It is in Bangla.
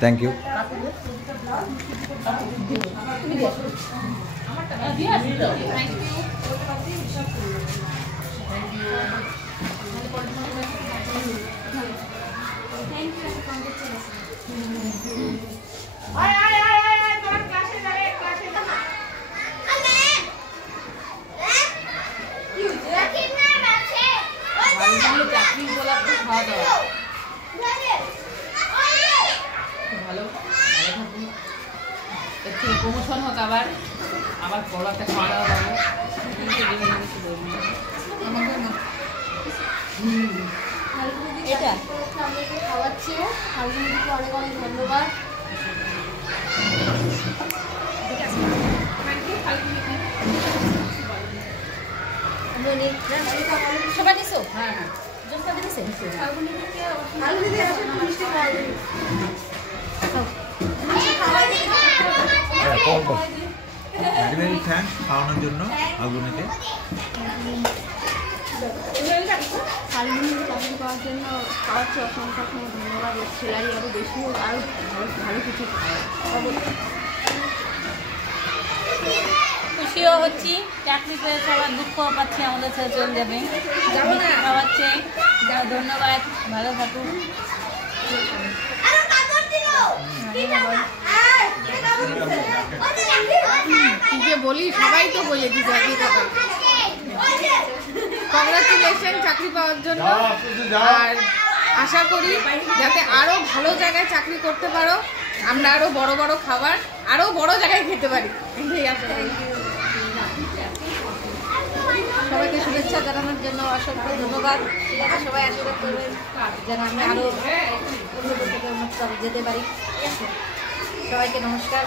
Thank you. প্রমোশন হোক, আবার আবার বড় একটা খাওয়া দাওয়া পাবো। এটা আমাদেরকে খাওয়াচ্ছে, ফাল্গুনিকে অনেক অনেক ধন্যবাদ। সবাই নিছো? হ্যাঁ হ্যাঁ, থ্যাংকস খাওয়ানোর জন্য ফাল্গুনিকে। ফাল্গুনিকে চাকরি পাওয়ার জন্য খাওয়াচ্ছে, অসংখ্য ধন্যবাদ। সেলাই আরও বেশি হোক, আরও ভালো কিছু খুশিও হচ্ছি, চাকরি পেয়ে সবার দুঃখ পাচ্ছি, আমাদের ছেড়ে চলে যাবে। খাওয়াচ্ছে, ধন্যবাদ, ভালো থাকুন। কি যে বলি, সবাই তো বলে দিচ্ছে একই কথা। কংগ্রাচুলেশন চাকরি পাওয়ার জন্য, আর আশা করি যাতে আরো ভালো জায়গায় চাকরি করতে পারো, আমরা আরো বড় বড় খাবার আরো বড় জায়গায় খেতে পারি। সবাইকে শুভেচ্ছা জানানোর জন্য অসংখ্য ধন্যবাদ। সবাই আশীর্বাদ করবেন যেন আমি আরো অন্য থেকে যেতে পারি। সবাইকে নমস্কার।